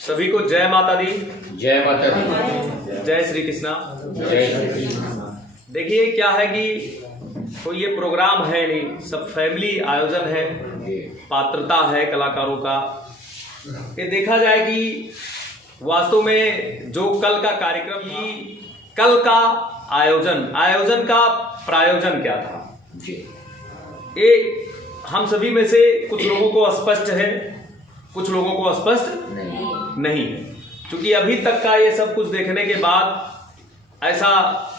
सभी को जय माता दी। जय माता दी। जय श्री कृष्णा। जय श्री कृष्णा। देखिए क्या है कि कोई ये प्रोग्राम है नहीं, सब फैमिली आयोजन है, पात्रता है कलाकारों का। ये देखा जाए कि वास्तव में जो कल का कार्यक्रम ही कल का आयोजन का प्रायोजन क्या था, ये हम सभी में से कुछ लोगों को स्पष्ट है, कुछ लोगों को स्पष्ट नहीं। क्योंकि अभी तक का ये सब कुछ देखने के बाद ऐसा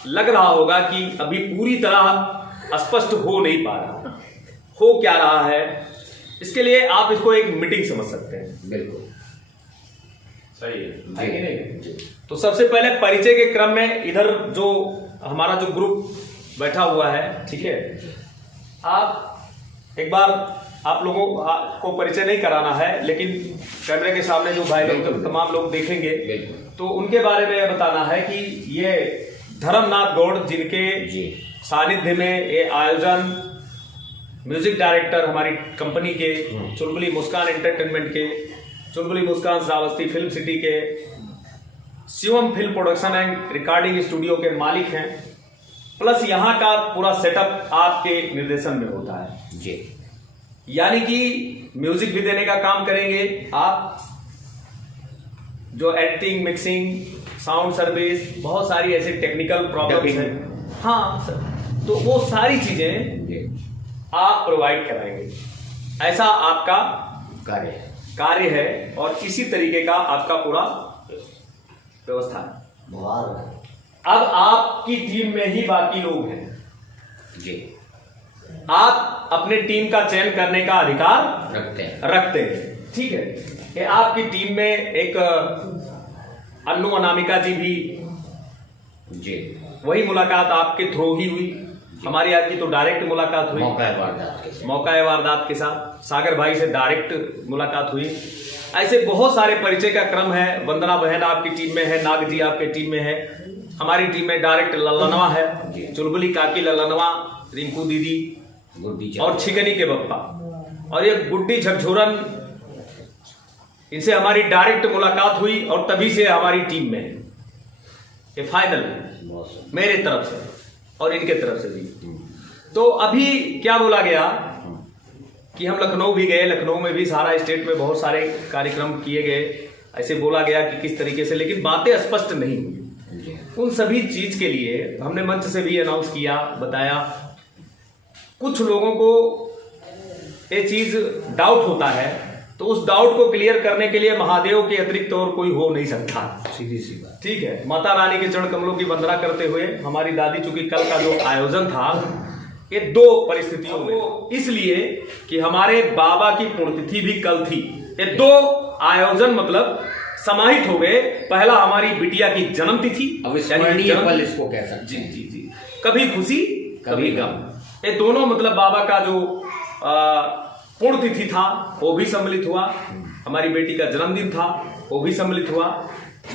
लग रहा होगा कि अभी पूरी तरह स्पष्ट हो नहीं पा रहा हो क्या रहा है। इसके लिए आप इसको एक मीटिंग समझ सकते हैं। बिल्कुल सही है कि नहीं? तो सबसे पहले परिचय के क्रम में इधर जो हमारा जो ग्रुप बैठा हुआ है, ठीक है, आप एक बार आप लोगों को परिचय नहीं कराना है, लेकिन कैमरे के सामने जो भाई लोग तमाम लोग देखेंगे तो उनके बारे में बताना है कि ये धर्मनाथ गौड़, जिनके सानिध्य में ये आयोजन म्यूजिक डायरेक्टर हमारी कंपनी के चुलबुली मुस्कान एंटरटेनमेंट के, चुलबुली मुस्कान श्रावस्ती फिल्म सिटी के, Shivam film production and recording studio के मालिक हैं। प्लस यहाँ का पूरा सेटअप आपके निर्देशन में होता है जी। यानी कि म्यूजिक भी देने का काम करेंगे आप, जो एडिटिंग, मिक्सिंग, साउंड सर्विस, बहुत सारी ऐसे टेक्निकल प्रॉब्लम्स हैं, हाँ सर, तो वो सारी चीजें आप प्रोवाइड कराएंगे। ऐसा आपका कार्य है और इसी तरीके का आपका पूरा व्यवस्था है। अब आपकी टीम में ही बाकी लोग हैं जी। आप अपने टीम का चयन करने का अधिकार रखते हैं, ठीक है। कि आपकी टीम में एक अन्नू अनामिका जी भी जी, वही मुलाकात आपके थ्रू ही हुई। हमारी आपकी तो डायरेक्ट मुलाकात हुई मौका वारदात के साथ। सागर भाई से डायरेक्ट मुलाकात हुई। ऐसे बहुत सारे परिचय का क्रम है। वंदना बहन आपकी टीम में है, नाग जी आपके टीम में है, हमारी टीम में डायरेक्ट लल्लनवा है, चुलबुली काकी लल्लनवा, रिंकू दीदी और छिकनी के बप्पा, और ये गुड्डी झकझोरन, इनसे हमारी डायरेक्ट मुलाकात हुई और तभी से हमारी टीम में है। ये फाइनल मेरे तरफ से और इनके तरफ से भी। तो अभी क्या बोला गया कि हम लखनऊ भी गए, लखनऊ में भी सारा स्टेट में बहुत सारे कार्यक्रम किए गए। ऐसे बोला गया कि किस तरीके से, लेकिन बातें स्पष्ट नहीं हुई। उन सभी चीज के लिए हमने मंच से भी अनाउंस किया, बताया। कुछ लोगों को ये चीज डाउट होता है, तो उस डाउट को क्लियर करने के लिए महादेव के अतिरिक्त और कोई हो नहीं सकता। सीधी सी बात, ठीक है। माता रानी के चरण कमलों की वंदना करते हुए हमारी दादी, चूंकि कल का जो आयोजन था ये दो परिस्थितियों में, इसलिए कि हमारे बाबा की पुण्यतिथि भी कल थी। ये दो आयोजन मतलब समाहित हो गए। पहला हमारी बिटिया की जन्मतिथि, पल इसको कह सकते जी जी जी, कभी खुशी कभी गम, ये दोनों मतलब बाबा का जो पुण्यतिथि था वो भी सम्मिलित हुआ, हमारी बेटी का जन्मदिन था वो भी सम्मिलित हुआ।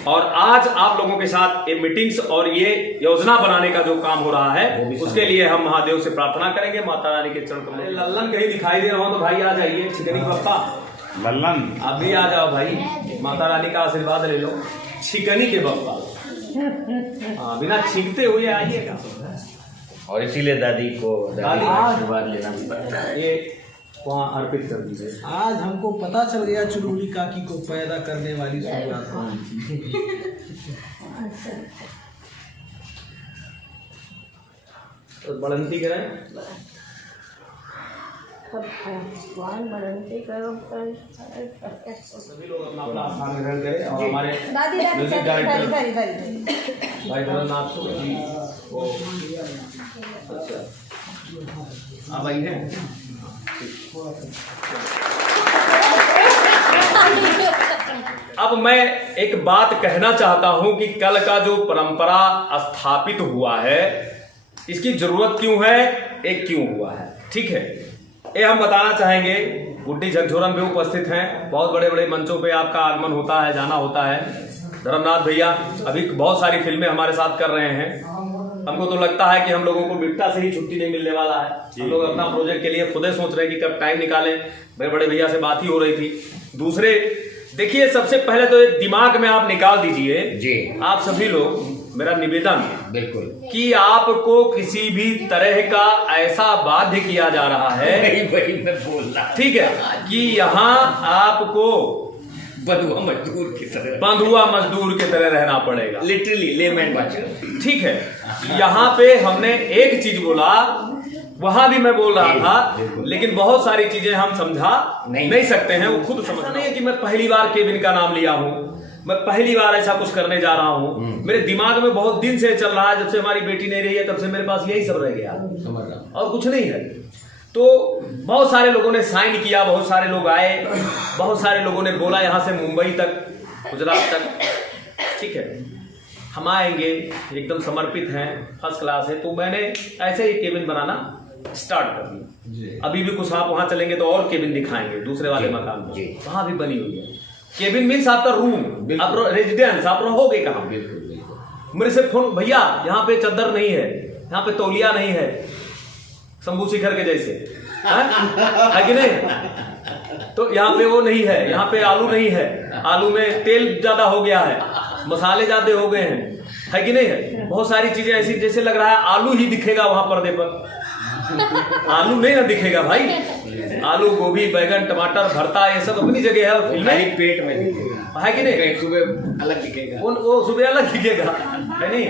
और आज आप लोगों के साथ ये मीटिंग्स और ये योजना बनाने का जो काम हो रहा है, उसके लिए हम महादेव से प्रार्थना करेंगे, माता रानी के चरण कमल। लल्लन कहीं दिखाई दे रहा हो तो भाई आ जाइए। छिकनी पप्पा लल्लन आप भी आ जाओ भाई, माता रानी का आशीर्वाद ले लो। छिकनी के बप्पा, हाँ, बिना छींकते हुए आइएगा। और इसीलिए दादी को आशीर्वाद लेना भी पड़ता है। ये वहाँ अर्पित कर दीजिए। आज हमको पता चल गया चुलबुली काकी को पैदा करने वाली शुरुआत कौन थी। तो बढ़ंती करें, सभी लोग अपना अपना स्थान ग्रहण करें। और हमारे म्यूजिक डायरेक्टर भाई धर्मनाथ जी वो, अच्छा हाँ भाई है। अब मैं एक बात कहना चाहता हूं कि कल का जो परंपरा स्थापित हुआ है, इसकी जरूरत क्यों है, एक क्यों हुआ है, ठीक है, ये हम बताना चाहेंगे। गुड्डी झकझोरन भी उपस्थित हैं। बहुत बड़े बड़े मंचों पे आपका आगमन होता है, जाना होता है। धर्मनाथ भैया अभी बहुत सारी फिल्में हमारे साथ कर रहे हैं। हमको तो लगता है कि हम लोगों को बिकटा से ही छुट्टी नहीं मिलने वाला है। हम लोग अपना प्रोजेक्ट के लिए खुद सोच रहे हैं कि कब टाइम निकालें। मेरे बड़े भैया से बात ही हो रही थी। दूसरे देखिए, सबसे पहले तो ये दिमाग में आप निकाल दीजिए जी, आप सभी लोग, मेरा निवेदन बिल्कुल कि आपको किसी भी तरह का ऐसा बाध्य किया जा रहा है, वही मैं बोल रहा, ठीक है, कि यहाँ आपको बंधुआ मजदूर की तरह, बंधुआ मजदूर की तरह रहना पड़ेगा, लिटरली लेमैन भाषा। ठीक है। यहाँ पे हमने एक चीज बोला, वहां भी मैं बोल रहा था, लेकिन बहुत सारी चीजें हम समझा नहीं सकते हैं, वो खुद समझ नहीं है कि मैं पहली बार केबिन का नाम लिया हूँ, मैं पहली बार ऐसा कुछ करने जा रहा हूँ। मेरे दिमाग में बहुत दिन से चल रहा है, जब से हमारी बेटी नहीं रही है तब से मेरे पास यही सब रह गया, समझ रहा और कुछ नहीं है। तो बहुत सारे लोगों ने साइन किया, बहुत सारे लोग आए, बहुत सारे लोगों ने बोला यहाँ से मुंबई तक, गुजरात तक, ठीक है, हम आएंगे, एकदम समर्पित हैं, फर्स्ट क्लास है। तो मैंने ऐसे ही केबिन बनाना स्टार्ट कर दिया। अभी भी कुछ आप वहां चलेंगे तो और केबिन दिखाएंगे दूसरे वाले मकान में, वहां भी बनी हुई है। केबिन मीन्स आपका रूम, आप रेजिडेंस, आप रहोगे कहाँ। मेरे से फोन, भैया यहाँ पे चद्दर नहीं है, यहाँ पे तौलिया नहीं है, शंभू शिखर के जैसे है कि नहीं, तो यहाँ पे वो नहीं है, यहाँ पे आलू नहीं है, आलू में तेल ज्यादा हो गया है, मसाले ज्यादा हो गए हैं, है कि नहीं है। बहुत सारी चीजें ऐसी, जैसे लग रहा है आलू ही दिखेगा वहां पर्दे पर, आलू नहीं ना दिखेगा भाई, आलू, गोभी, बैगन, टमाटर, भरता, ये सब अपनी जगह है, और फिल्में पेट में दिखेगा, है कि नहीं, सुबह अलग दिखेगा, वो सुबह अलग दिखेगा, है नहीं।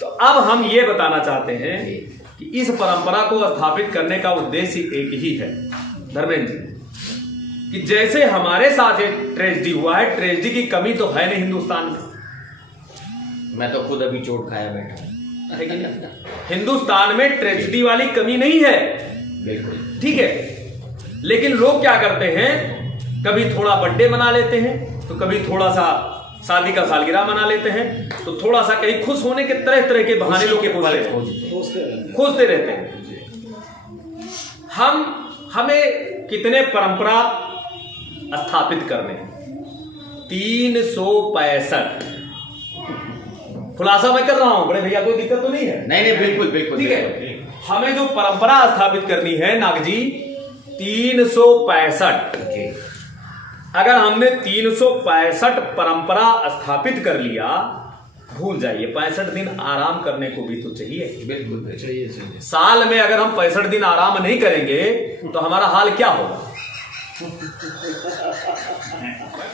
तो अब हम ये बताना चाहते हैं कि इस परंपरा को स्थापित करने का उद्देश्य एक ही है धर्मेंद्र जी, कि जैसे हमारे साथ एक ट्रेजेडी हुआ है, ट्रेजेडी की कमी तो है नहीं हिंदुस्तान में। मैं तो खुद अभी चोट खाया बैठा हूँ, हिंदुस्तान में ट्रेजेडी वाली कमी नहीं है, बिल्कुल, ठीक है। लेकिन लोग क्या करते हैं, कभी थोड़ा बर्थडे मना लेते हैं, तो कभी थोड़ा सा शादी का सालगिरह मना लेते हैं, तो थोड़ा सा कहीं खुश होने के तरह तरह के बहाने लोग खोजते रहते हैं। हमें कितने परंपरा स्थापित करने हैं, 365। खुलासा मैं कर रहा हूं बड़े भैया, कोई दिक्कत तो नहीं है? नहीं, बिल्कुल बिल्कुल, ठीक है। हमें जो परंपरा स्थापित करनी है नाग जी, 365। अगर हमने 365 परंपरा स्थापित कर लिया, भूल जाइए, 65 दिन आराम करने को भी तो चाहिए। बिल्कुल चाहिए। साल में अगर हम 65 दिन आराम नहीं करेंगे तो हमारा हाल क्या होगा?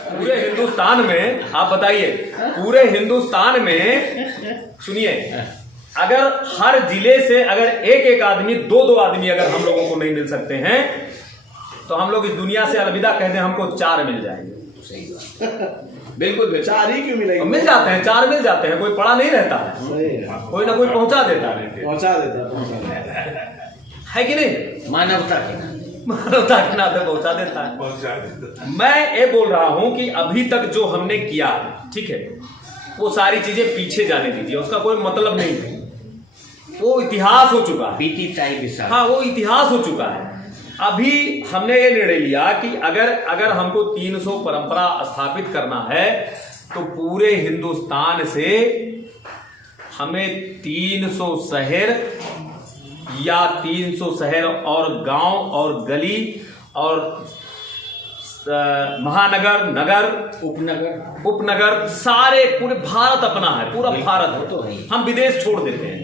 पूरे हिंदुस्तान में आप बताइए, पूरे हिंदुस्तान में सुनिए, अगर हर जिले से अगर एक एक आदमी, दो आदमी अगर हम लोगों को नहीं मिल सकते हैं, तो हम लोग इस दुनिया से अलविदा कहते हैं, हमको 4 मिल जाएंगे। सही बात, बिल्कुल। 4 ही क्यों मिलेंगे? मिल जाते हैं, 4 मिल जाते हैं, कोई पड़ा नहीं रहता है, कोई ना कोई पहुंचा देता है कि नहीं, मानवता के नाते पहुंचा देता है। मैं ये बोल रहा हूं कि अभी तक जो हमने किया, ठीक है, वो सारी चीजें पीछे जाने दीजिए, उसका कोई मतलब नहीं है, वो इतिहास हो चुका है, बीती टाइम, हाँ वो इतिहास हो चुका है। अभी हमने ये निर्णय लिया कि अगर हमको 300 परंपरा स्थापित करना है, तो पूरे हिंदुस्तान से हमें 300 शहर या 300 शहर और गांव और गली और महानगर, नगर, उपनगर, सारे पूरे भारत अपना है, पूरा भारत तो है। हम विदेश छोड़ देते हैं,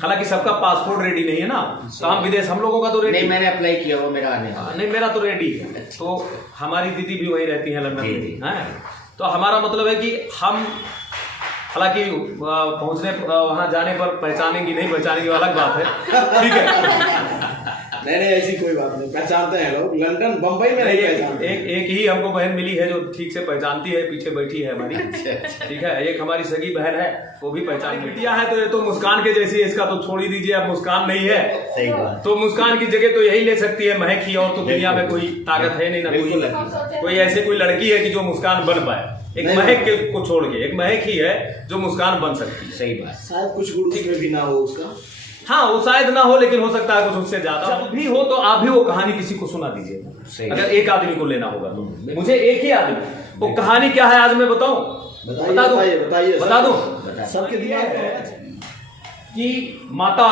हालांकि सबका पासपोर्ट रेडी नहीं है ना, तो हम विदेश, हम लोगों का तो रेडी नहीं, मैंने अप्लाई किया, वो मेरा आने वाला नहीं, मेरा तो रेडी है। तो हमारी दीदी भी वही रहती है लंदन में, तो हमारा मतलब है कि हम, हालांकि पहुंचने वहां जाने पर पहचानेंगी नहीं पहचानेंगी अलग बात है, ठीक है। नहीं ऐसी कोई बात नहीं, पहचानते हैं लोग, लंदन बंबई में नहीं पहचानते। एक ही हमको बहन मिली है जो ठीक से पहचानती है, पीछे बैठी है हमारी, ठीक है। एक हमारी सगी बहन है, वो भी पहचान बिटिया है, तो ये तो मुस्कान के जैसी है, इसका तो छोड़ ही दीजिए, अब मुस्कान नहीं है, सही बात। तो मुस्कान की जगह तो यही ले सकती है महक ही, और तो दुनिया में कोई ताकत है नहीं ना, कोई ऐसे कोई लड़की है कि जो मुस्कान बन पाए, एक महक के को छोड़ के, एक महक ही है जो मुस्कान बन सकती है। सही बात। शायद कुछ गुरु में भी ना हो उसका, हाँ वो शायद ना हो, लेकिन हो सकता है कुछ उससे ज्यादा भी हो, तो आप भी वो कहानी किसी को सुना दीजिए। अगर एक आदमी को लेना होगा तो मुझे एक ही आदमी, वो कहानी क्या है आज मैं बताऊं, बता दूं सबके दिमाग कि माता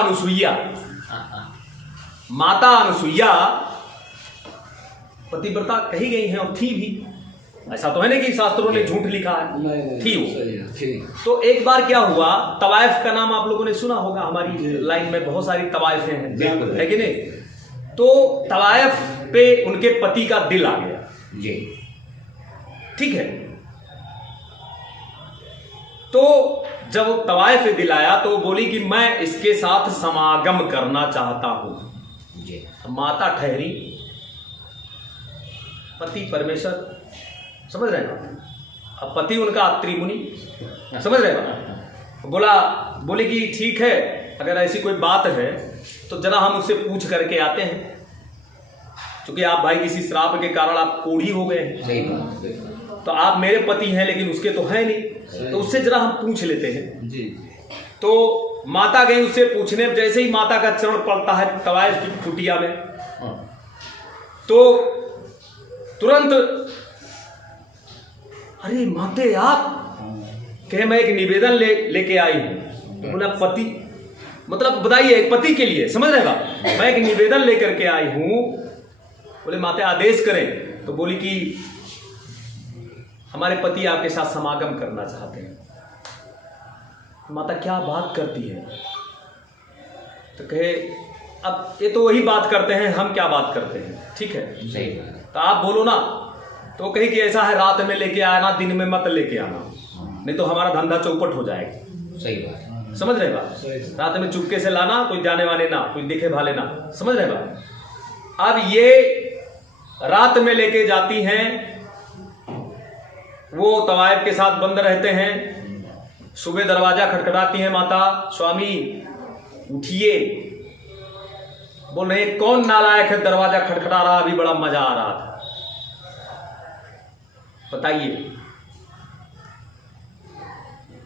अनुसुईया पतिव्रता कही गई हैं और थी भी, ऐसा तो है नहीं कि शास्त्रों ने झूठ लिखा है, नहीं, थी वो। सही है, ठीक। तो एक बार क्या हुआ, तवाइफ का नाम आप लोगों ने सुना होगा, हमारी लाइन में बहुत सारी तवाइफें हैं, है कि नहीं? तो तवाइफ पे उनके पति का दिल आ गया जी, ठीक है। तो जब तवाइफ पे दिल आया तो बोली कि मैं इसके साथ समागम करना चाहता हूं जी। माता ठहरी, पति परमेश्वर, समझ रहे हैं? अब पति उनका अत्रि मुनि, समझ रहे हैं? बोली कि ठीक है, अगर ऐसी कोई बात है तो जरा हम उससे पूछ करके आते हैं, क्योंकि आप भाई किसी श्राप के कारण आप कोढ़ी हो गए हैं। सही बात, सही बात। तो आप मेरे पति हैं लेकिन उसके तो है नहीं, तो उससे जरा हम पूछ लेते हैं। जी। तो माता गई उससे पूछने, जैसे ही माता का चरण पड़ता है तवाइफ की कुटिया में, तो तुरंत अरे माते आप कहे मैं एक निवेदन लेके आई हूं। बोला पति मतलब बताइए, एक पति के लिए, समझ रहे बात, मैं एक निवेदन लेकर के आई हूं। बोले माते आदेश करें। तो बोली कि हमारे पति आपके साथ समागम करना चाहते हैं। माता क्या बात करती है? तो कहे अब ये तो वही बात करते हैं, हम क्या बात करते हैं, ठीक है सही बात। तो आप बोलो ना। तो कही कि ऐसा है, रात में लेके आना, दिन में मत लेके आना, नहीं तो हमारा धंधा चौपट हो जाएगा। सही बात, समझ रहे बात? रात में चुपके से लाना, कोई जाने वाले ना, कोई दिखे भाले ना, समझ रहे बात? अब ये रात में लेके जाती हैं, वो तवाइफ के साथ बंद रहते हैं। सुबह दरवाजा खटखटाती हैं माता, स्वामी उठिए। बोल रहे कौन नालायक है दरवाजा खटखटा रहा, अभी बड़ा मजा आ रहा था, बताइए।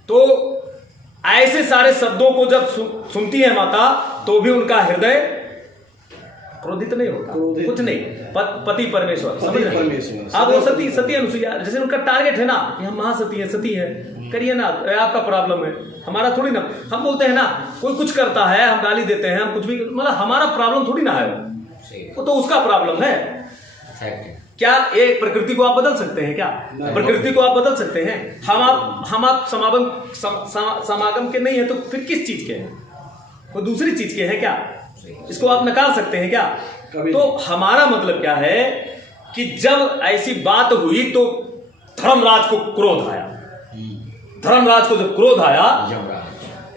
तो ऐसे सारे शब्दों को जब सुनती है माता तो भी उनका हृदय क्रोधित नहीं होता, कुछ नहीं। पति परमेश्वर, समझ रहे हैं? आप वो सती अनुसुईया, जैसे उनका टारगेट है ना कि हम महासती हैं, सती है, करिए ना, आपका प्रॉब्लम है, हमारा थोड़ी ना। हम बोलते हैं ना कोई कुछ करता है, हम गाली देते हैं, हम कुछ भी, मतलब हमारा प्रॉब्लम थोड़ी ना है, वो तो उसका प्रॉब्लम है। क्या ये प्रकृति को आप बदल सकते हैं? क्या प्रकृति को आप बदल सकते हैं? हम आप समागम के नहीं है तो फिर किस चीज के हैं? वो दूसरी चीज के हैं क्या? इसको आप नकार सकते हैं क्या? तो हमारा मतलब क्या है कि जब ऐसी बात हुई तो धर्मराज को क्रोध आया। धर्मराज को जब क्रोध आया,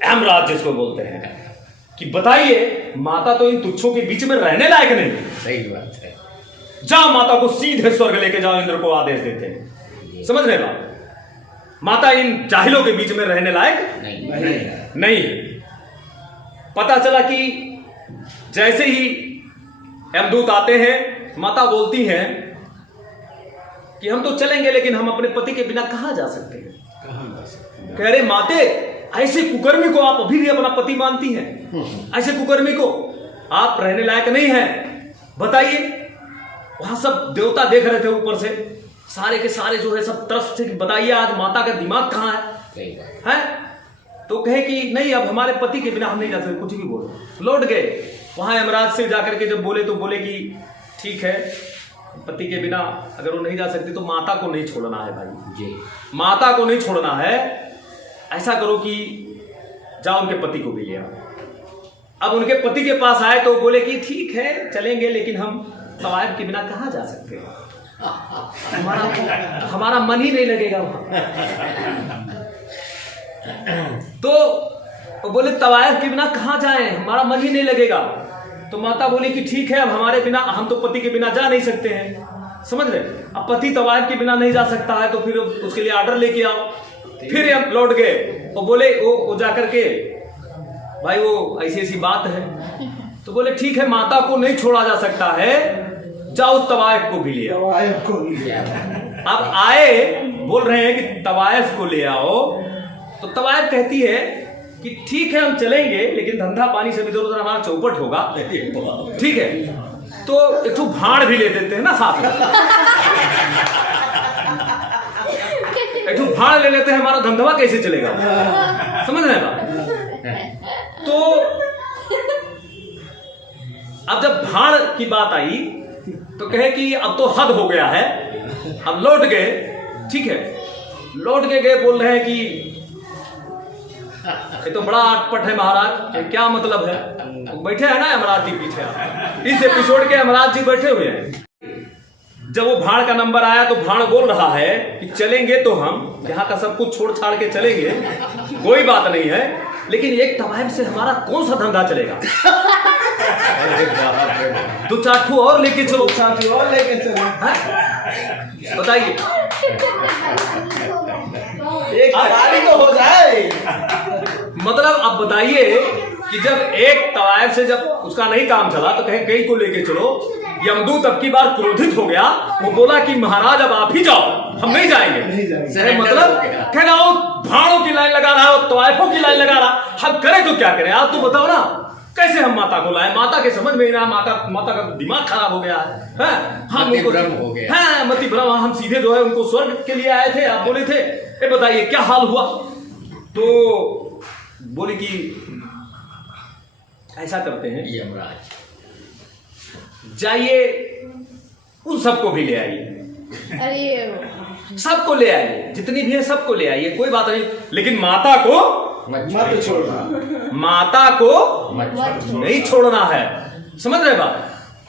यमराज जिसको बोलते हैं, कि बताइए माता तो इन तुच्छों के बीच में रहने लायक नहीं। सही बात है। जाओ माता को सीधे स्वर्ग लेके जाओ, इंद्र को आदेश देते हैं। समझ रहे बात? माता इन जाहिलों के बीच में रहने लायक नहीं। पता चला कि जैसे ही यमदूत आते हैं, माता बोलती हैं कि हम तो चलेंगे लेकिन हम अपने पति के बिना कहां जा सकते हैं? कह रहे माते, ऐसे कुकर्मी को आप अभी भी अपना पति मानती हैं? ऐसे कुकर्मी को आप रहने लायक नहीं हैं, बताइए। वहां सब देवता देख रहे थे ऊपर से, सारे के सारे जो है सब तरस थे कि बताइए आज माता का दिमाग कहां है? तो कहे कि नहीं, अब हमारे पति के बिना हम नहीं जा सकते, कुछ भी बोलो। लौट गए वहां यमराज से जाकर के जब बोले तो बोले कि ठीक है, पति के बिना अगर वो नहीं जा सकती तो माता को नहीं छोड़ना है भाई जी, माता को नहीं छोड़ना है। ऐसा करो कि जाओ उनके पति को भी ले आओ। अब उनके पति के पास आए तो बोले कि ठीक है चलेंगे, लेकिन हम तवाइफ के बिना कहां जा सकते हैं? हमारा मन ही नहीं लगेगा वहां। तो बोले तवाइफ के बिना कहां जाएं, हमारा मन ही नहीं लगेगा। तो माता बोली कि ठीक है, अब हमारे बिना, हम तो पति के बिना जा नहीं सकते हैं, समझ रहे? अब पति तवाइफ के बिना नहीं जा सकता है तो फिर उसके लिए ऑर्डर लेके आओ। फिर हम लौट गए और बोले वो जाकर के भाई वो ऐसी ऐसी बात है। तो बोले ठीक है, माता को नहीं छोड़ा जा सकता है, जाओ उस तवाइफ को भी ले आओ। अब आए, बोल रहे हैं कि तवाइफ को ले आओ। तो तवाइफ कहती है कि ठीक है हम चलेंगे, लेकिन धंधा पानी से इधर उधर हमारा चौपट होगा, ठीक है? तो एक तो भाड़ भी ले देते हैं ना साथ में, एक तो भाड़ ले लेते हैं, हमारा धंधवा कैसे चलेगा? समझ रहे हैं? तो अब जब भाड़ की बात आई तो कहे कि अब तो हद हो गया है, हम लौट गए ठीक है, लौट के गए, बोल रहे हैं कि ये तो बड़ा आटपट है महाराज, ये क्या मतलब है? तो बैठे हैं ना यमराज जी पीछे, इस एपिसोड के यमराज जी बैठे हुए हैं। जब वो भाड़ का नंबर आया तो भाड़ बोल रहा है कि चलेंगे तो हम यहाँ का सब कुछ छोड़ छाड़ के चलेंगे, कोई बात नहीं है, लेकिन एक तवायफ से हमारा कौन सा धंधा चलेगा? दो चार ठू और लेके चलो, और लेके चलो, बताइए, एक गाड़ी तो हो जाए। मतलब अब बताइए कि जब एक तवायफ से जब उसका नहीं काम चला तो कहीं कहीं को लेके चलो। यमदूत अब की बार क्रोधित हो गया, वो बोला कि महाराज अब आप ही जाओ, हम नहीं जाएंगे। मतलब कहना वो भाड़ों की लाइन लगा रहा है, वो तवायफों की लाइन लगा रहा, हम करें तो क्या करें? आप तो बताओ ना, कैसे हम माता को लाए? माता के समझ में नहीं रहा, माता का दिमाग खराब हो गया है, हम मतिभ्रम हो गया है, मतिभ्रम। हम सीधे जो है उनको स्वर्ग के लिए आए थे, आप बोले थे, ये बताइए क्या हाल हुआ? तो बोले कि ऐसा करते हैं यमराज, जाइए उन सबको भी ले आइए, अरे सबको ले आइए, जितनी भी है सबको ले आइए, कोई बात नहीं, लेकिन माता को मत छोड़ना, माता को नहीं छोड़ना है। समझ रहे बात?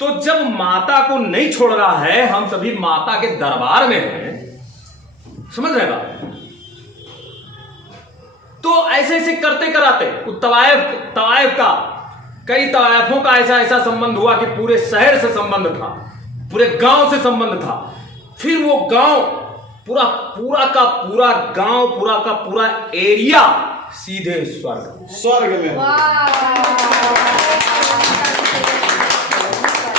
तो जब माता को नहीं छोड़ रहा है, हम सभी माता के दरबार में हैं, समझ रहे बात? तो ऐसे ऐसे करते कराते तवायफ का, कई तवायफों का ऐसा ऐसा संबंध हुआ कि पूरे शहर से संबंध था, पूरे गांव से संबंध था। फिर वो गांव पूरा का पूरा एरिया सीधे स्वर्ग में।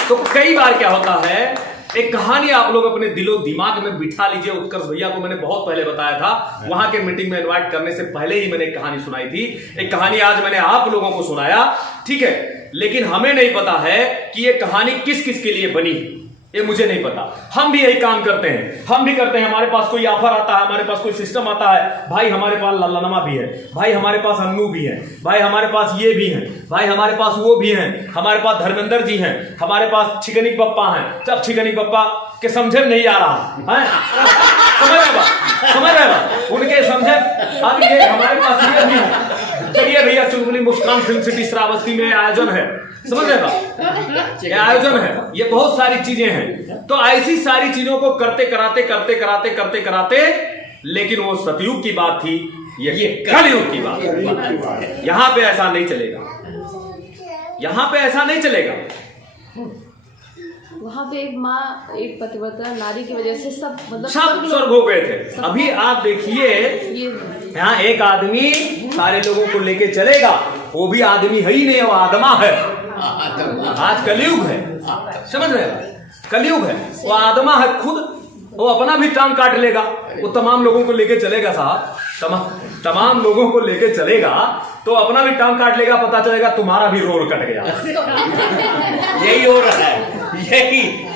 तो कई बार क्या होता है, एक कहानी आप लोग अपने दिलो दिमाग में बिठा लीजिए। उत्कर्ष भैया को मैंने बहुत पहले बताया था, वहां के मीटिंग में इनवाइट करने से पहले ही मैंने एक कहानी सुनाई थी। एक कहानी आज मैंने आप लोगों को सुनाया, ठीक है, लेकिन हमें नहीं पता है कि ये कहानी किस किस के लिए बनी, ये मुझे नहीं पता। हम भी यही काम करते हैं, हम भी करते हैं। हमारे पास कोई ऑफर आता है, हमारे पास कोई सिस्टम आता है, भाई हमारे पास लल्लानमा भी है, भाई हमारे पास अन्नू भी है, भाई हमारे पास ये भी है, भाई हमारे पास वो भी है, हमारे पास धर्मेंद्र जी हैं, हमारे पास छिकनिक पप्पा हैं। सब छिकनिक पप्पा के समझे नहीं आ रहा है, समझ रहे बा उनके समझे। अब ये हमारे पास ये भी है, चलिए भैया, चुलबुली मुस्कान फिल्म सिटी श्रावस्ती में आयोजन है, समझ रहे बा, ये आयोजन है, ये बहुत सारी चीजें हैं। तो ऐसी सारी चीजों को करते कराते, लेकिन वो सतयुग की बात थी, ये कलयुग की बात। यहां पे ऐसा नहीं चलेगा, यहां पे ऐसा नहीं चलेगा। वहाँ पे एक पतिव्रता नारी की वजह से सब सब स्वर्ग हो गए थे। अभी आप देखिए, यहाँ एक आदमी सारे लोगों को लेके चलेगा, वो भी आदमी है ही नहीं, वो आदमा है। आज कलयुग है, समझ रहे हैं? कलयुग है, वो आदमा है खुद, वो अपना भी टांग काट लेगा, वो तमाम लोगों को लेके चलेगा साहब, तमाम लोगों को लेके चलेगा तो अपना भी टांग काट लेगा, पता चलेगा तुम्हारा भी रोल कट गया। यही हो रहा है,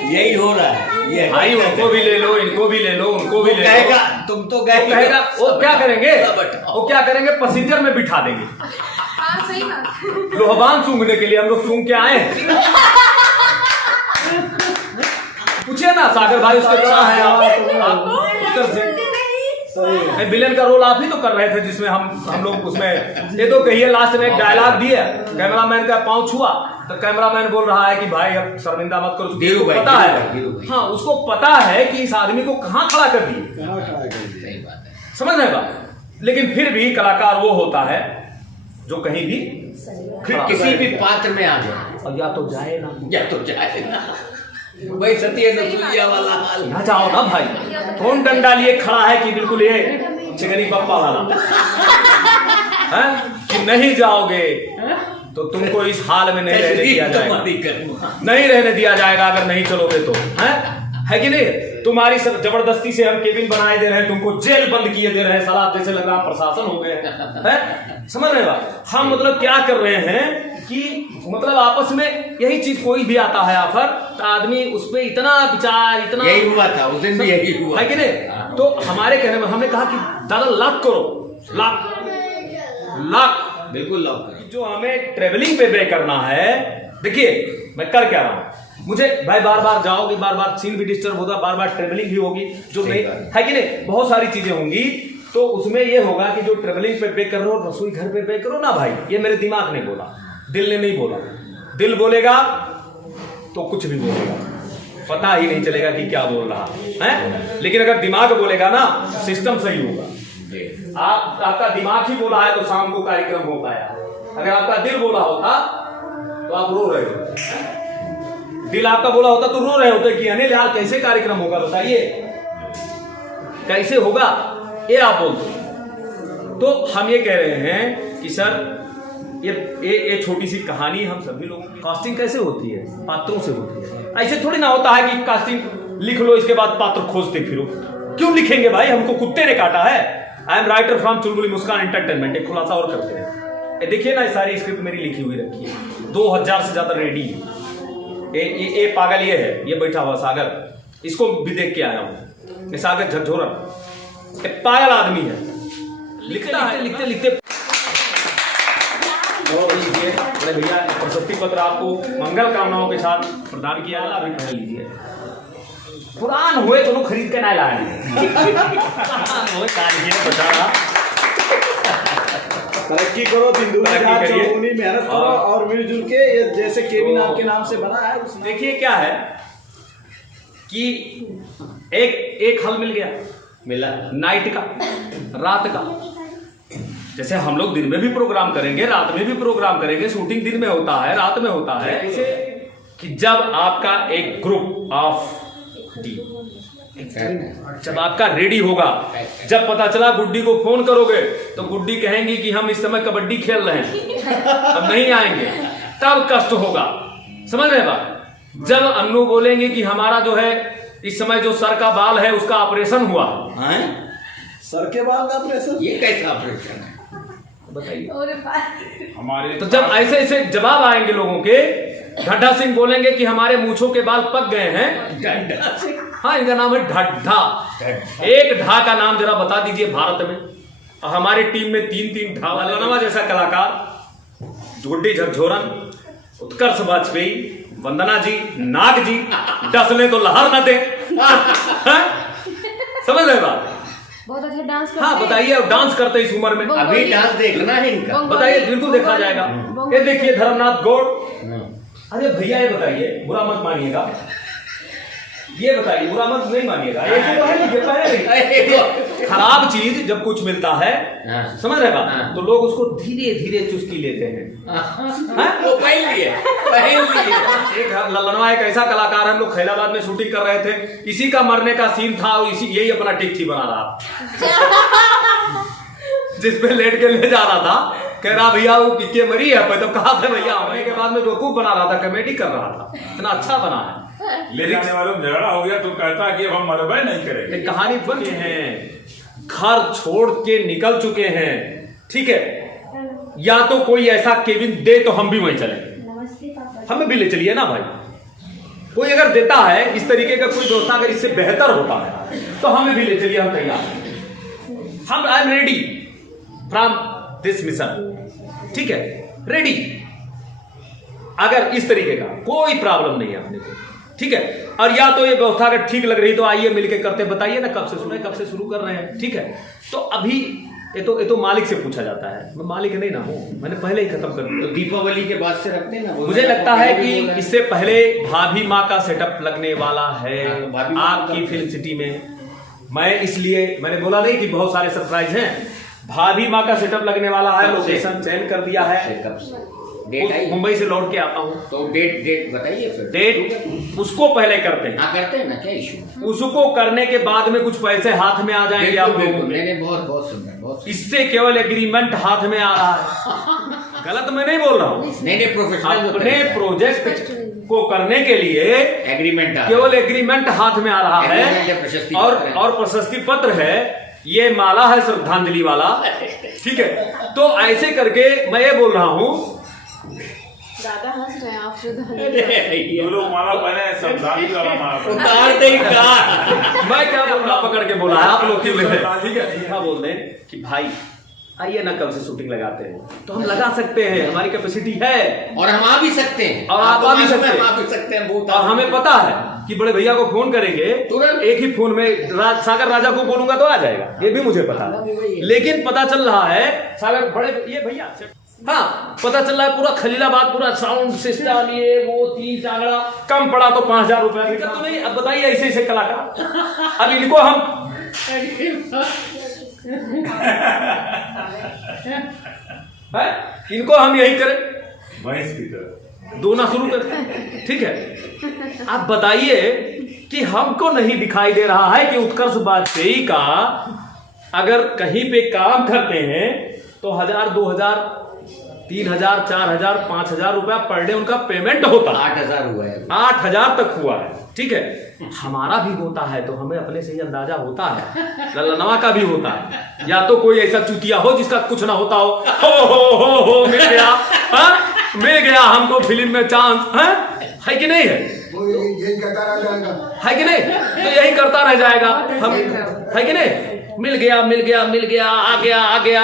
यही हो रहा है। ये भाई उनको भी ले लो, इनको भी ले लो, उनको भी ले लो। तुम तो गए, कहेगा वो क्या करेंगे, वो क्या करेंगे, पैसेंजर में बिठा देंगे। लोहबान सूंघने के लिए हम लोग सूंघ के आए हैं। पूछिए ना सागर भाई, उसके क्या है आप उत्तर से विलेन का रोल आप ही तो कर रहे थे, जिसमें हम लोग उसमें ये तो कहिए लास्ट में एक डायलॉग दिए, कैमरामैन का पांव छुआ तो कैमरामैन बोल रहा है कि भाई अब शर्मिंदा मत करो, उसको पता है, हाँ उसको पता है कि इस आदमी को कहाँ खड़ा कर दिए, समझ रहे बात। लेकिन फिर भी कलाकार वो होता है जो कहीं भी फिर किसी भी पात्र में आ जाए, और या तो जाए ना, वही सत्य नसूलिया वाला हाल। ना जाओ ना भाई, कौन डंडा लिए खड़ा है कि बिल्कुल ये चिकनी पप्पा वाला है कि नहीं जाओगे तो तुमको इस हाल में नहीं रहने दिया जाएगा, नहीं रहने दिया जाएगा अगर नहीं चलोगे तो, है कि नहीं? तुम्हारी सब जबरदस्ती से हम केबिन बनाए दे रहे हैं, तुमको जेल बंद किए दे रहे हैं, साला जैसे लग रहा प्रशासन हो गए हैं, समझ रहे हो? हम मतलब क्या कर रहे हैं कि मतलब आपस में यही चीज, कोई भी आता है ऑफर तो आदमी उस पर इतना विचार, इतना यही हुआ था उस दिन भी, यही हुआ है कि नहीं? तो हमारे कहने में हमने कहा कि दादा लाख करो, लाख बिल्कुल लाख। जो हमें ट्रेवलिंग पे पे करना है, देखिए मैं कर क्या रहा हूं, मुझे भाई बार बार जाओगे, बार बार सीन भी डिस्टर्ब होगा, बार बार ट्रेवलिंग भी होगी, जो नहीं है कि नहीं, बहुत सारी चीजें होंगी। तो उसमें ये होगा कि जो ट्रेवलिंग पे पे करो, रसोई घर पे पे करो ना भाई, ये मेरे दिमाग ने बोला, दिल ने नहीं बोला। दिल बोलेगा तो कुछ भी बोलेगा, पता ही नहीं चलेगा कि क्या बोल रहा है। लेकिन अगर दिमाग बोलेगा ना, सिस्टम सही होगा। आपका दिमाग ही बोला है तो शाम को कार्यक्रम हो पाया। अगर आपका दिल बोला होता तो आप रो रहे होते, दिल आपका बोला होता तो रो रहे होते कि अनिल यार कैसे कार्यक्रम होगा, बताइए कैसे होगा, ये आप बोलते। तो हम ये कह रहे हैं कि सर ये छोटी सी कहानी हम सभी लोगों की। कास्टिंग कैसे होती है? पात्रों से होती है। ऐसे थोड़ी ना होता है कि कास्टिंग लिख लो, इसके बाद पात्र खोजते फिरो। क्यों लिखेंगे भाई, हमको कुत्ते ने काटा है। I am writer from Chulbuli Muskan entertainment. एक खुलासा और करते हैं, ये देखिए ना, ये सारी स्क्रिप्ट मेरी लिखी हुई रखी है, 2000 से ज्यादा रेडी है। ये पागल ये है, ये बैठा हुआ सागर, इसको भी देख के आया हूं। ये सागर झकझोरन पागल आदमी है, लिखते लिखते बड़े भैया प्रशस्ति पत्र आपको मंगल कामनाओं के साथ प्रदान किया जाए, अभी पहन लीजिए। पुरान हुए दोनों खरीद के ना लाए बेचारा। तरक्की करो, मेहनत करो और मिलजुल के, ये जैसे केविन आपके नाम से बना है। देखिए क्या है कि एक हल मिल गया, मिला नाइट का, रात का। जैसे हम लोग दिन में भी प्रोग्राम करेंगे, रात में भी प्रोग्राम करेंगे, शूटिंग दिन में होता है, रात में होता है। ऐसे कि जब आपका एक ग्रुप ऑफ जब आपका रेडी होगा, जब पता चला गुड्डी को फोन करोगे तो गुड्डी कहेंगी कि हम इस समय कबड्डी खेल रहे हैं, हम नहीं आएंगे, तब कष्ट होगा। समझ रहे बात? जब अन्नू बोलेंगे कि हमारा जो है इस समय जो सर का बाल है उसका ऑपरेशन हुआ है। सर के बाल का ऑपरेशन? ये कैसा ऑपरेशन है बताइए हमारे। तो जब ऐसे ऐसे जवाब आएंगे लोगों के, ढड्ढा सिंह बोलेंगे कि हमारे मूंछों के बाल पक गए हैं। हाँ, इनका नाम है ढड्ढा। एक ढा का नाम जरा बता दीजिए भारत में। हमारे टीम में 3 ढा वाले नवा जैसा कलाकार, गुड्डी झकझोरन, उत्कर्ष वाजपेयी, वंदना जी, नाग जी, डसने तो लहर न दे। समझ रहे बात? बहुत अच्छा डांस करते। हाँ बताइए, डांस करते इस उम्र में, अभी डांस देखना है इनका, बताइए। बिल्कुल देखा जाएगा। ये देखिए धर्मनाथ गौड़। अरे भैया ये बताइए, बुरा मत मानिएगा, ये बताइए, बुरा मत नहीं मानिएगा, खराब चीज जब कुछ मिलता है, समझ रहे बात, तो लोग उसको धीरे धीरे चुस्की लेते हैं। एक ललनवा एक ऐसा कलाकार, हम लोग खैराबाद में शूटिंग कर रहे थे, इसी का मरने का सीन था, इसी यही अपना टिक्की बना रहा जिसपे लेट के ले जा रहा था, कह रहा भैया वो किक्के मरी है, तो कहा था भैया होने के बाद में बेवकूफ बना रहा था, कॉमेडी कर रहा था, इतना अच्छा बना है। ले जाने वालों में झगड़ा हो गया तो कहता कि अब हम मरबे नहीं करेंगे। कहानी बन गए हैं, घर छोड़ के निकल चुके हैं, ठीक है। या तो कोई ऐसा केबिन दे तो हम भी वहीं चले, हमें भी ले चलिए ना भाई। कोई अगर देता है इस तरीके का कोई दोस्त, अगर इससे बेहतर होता है तो हमें भी ले चलिए, हम तैयार। हम I am ready from this mission, ठीक है, रेडी। अगर इस तरीके का कोई प्रॉब्लम नहीं है अपने को, ठीक है। और या तो ये व्यवस्था अगर ठीक लग रही तो आइए मिलके करते, बताइए ना कब से सुने, कब से शुरू कर रहे हैं, ठीक है। तो अभी ये तो मालिक से पूछा जाता है, मैं मालिक नहीं ना हूं, मैंने पहले ही खत्म कर दिया। तो दीपावली के बाद से रखते हैं ना। मुझे लगता है कि इससे पहले भाभी माँ का सेटअप लगने वाला है आपकी फिल्म सिटी में। मैं इसलिए मैंने बोला नहीं कि बहुत सारे सरप्राइज हैं, भाभी माँ का सेटअप लगने वाला है, लोकेशन चयन कर दिया है, मुंबई से लौट के आता हूँ। तो डेट बताइए फिर। डेट उसको पहले करते हैं। हाँ करते हैं ना, क्या इशू। उसको करने के बाद में कुछ पैसे हाथ में आ जाएंगे आप लोगों के। मैंने बहुत सुना, इससे केवल एग्रीमेंट हाथ में आ रहा है। गलत मैं नहीं बोल रहा हूँ, नहीं प्रोफेशनल अपने प्रोजेक्ट को करने के लिए एग्रीमेंट, केवल एग्रीमेंट हाथ में आ रहा है। और प्रशस्ति पत्र है, ये माला है श्रद्धांजलि वाला, ठीक है। तो ऐसे करके मैं ये बोल रहा हूँ, दादा हंस रहे हैं आप श्रद्धांजलि। जो लोग माला पहने श्रद्धांजलि वाला माला उतार दे का। मैं क्या बोल रहा, पकड़ के बोला है आप लोग क्यों ले, ठीक है। बोल दें कि भाई आइए ना, कब से शूटिंग लगाते हैं, तो हम लगा सकते हैं, हमारी कैपेसिटी है और हम आ भी सकते हैं, और आप आ भी सकते हैं, बहुत। और हमें पता है कि बड़े भैया को फोन करेंगे तुरंत एक ही फोन में सागर राजा को बोलूंगा तो आ जाएगा, ये भी मुझे पता है। लेकिन पता चल रहा है सागर बड़े ये भैया, हाँ पता चल रहा है पूरा खलीलाबाद पूरा साउंड सिस्टम ये वो 3 चागड़ा कम पड़ा तो 5,000 रुपया, दिक्कत तो नहीं। अब बताइए ऐसे ऐसे कलाकार, अब इनको हम है इनको हम यही करें, भैंस की तरह दोना शुरू करें, ठीक है। आप बताइए कि हमको नहीं दिखाई दे रहा है कि उत्कर्ष वाजपेयी का अगर कहीं पे काम करते हैं तो 1,000 2,000 3,000 4,000 5,000 रुपया पर डे उनका पेमेंट होता है। 8,000 हुआ है, 8,000 तक हुआ है, ठीक है। हमारा भी होता है तो हमें अपने से ही अंदाजा होता है, लल्लनवा का भी होता है। या तो कोई ऐसा चुतिया हो जिसका कुछ ना होता हो मिल गया, मिल गया हमको फिल्म में चांस, है कि नहीं है, यही करता रह जाएगा, है कि नहीं, तो यही करता रह जाएगा हम, है कि नहीं, मिल गया मिल गया मिल गया, आ गया आ गया,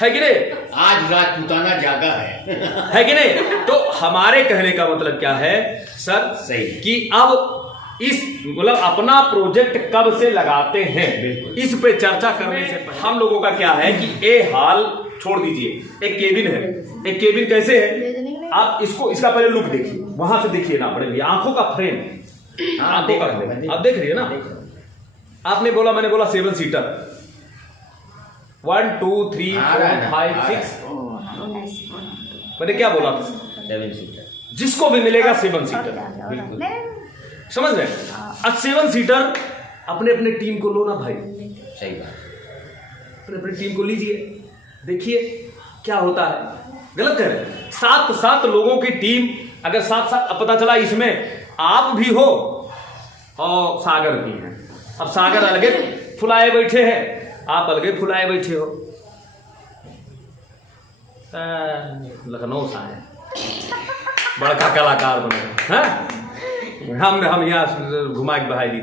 है कि नहीं। आज राजपूताना जागा है कि नहीं। तो हमारे कहने का मतलब क्या है सर, सही कि अब इस मतलब अपना प्रोजेक्ट कब से लगाते हैं, इस पे चर्चा करने से पहले हम लोगों का क्या है कि ये हाल छोड़ दीजिए, एक केबिन है, एक केबिन कैसे है, आप इसको इसका पहले लुक देखिए, वहां से देखिए ना बड़े भैया, आंखों का फ्रेम, आंखों का फ्रेम आप देख रही है ना। आपने बोला, मैंने बोला 7 सीटर, 1 2 3 4 5 6, मैंने क्या बोला 7 सीटर, जिसको भी मिलेगा 7 सीटर, बिल्कुल समझ रहे। अब 7 सीटर अपने अपने टीम को लो ना भाई, सही बात, अपने अपने टीम को लीजिए, देखिए क्या होता है, गलत कह रहे हैं। 7 लोगों की टीम अगर 7 पता चला इसमें आप भी हो और सागर भी है, अब सागर अलगे फुलाए बैठे हैं, आप अलगे फुलाए बैठे हो, लखनऊ से आए बड़का कलाकार बने हैं, हम यहाँ घुमा के बहाई दी,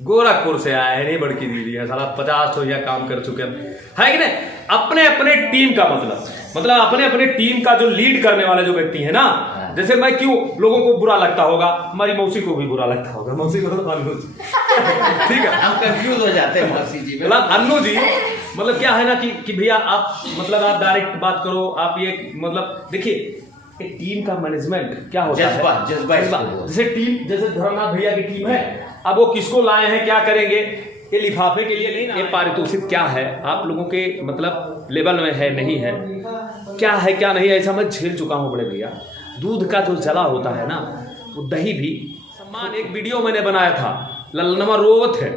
गोरखपुर से आए हैं, नहीं बड़की दीदी है, साला 50 तो यहाँ काम कर चुके हैं कि नहीं। अपने अपने टीम का मतलब अपने अपने टीम का जो लीड करने वाले जो व्यक्ति है ना, जैसे मैं क्यों लोगों को बुरा लगता होगा, हमारी मौसी को भी बुरा लगता होगा, मौसी को तो अन्नू जी ठीक है, हम कंफ्यूज हो जाते हैं मौसी जी में, मतलब अन्नू जी मतलब क्या है ना कि भैया आप मतलब आप डायरेक्ट बात करो, आप ये मतलब देखिए एक टीम का मैनेजमेंट क्या होता है, जज्बा जैसे टीम, जैसे धर्मनाथ भैया की टीम है, अब वो किसको लाए हैं, क्या करेंगे, ये लिफाफे के लिए नहीं ना, ये पारितोषिक क्या है आप लोगों के मतलब लेवल में है नहीं है, क्या है क्या नहीं है, ऐसा मैं झेल चुका हूँ बड़े भैया। दूध का जो जला होता है ना, वो दही भी सम्मान, एक वीडियो मैंने बनाया था, लल्लनवा रोवत है,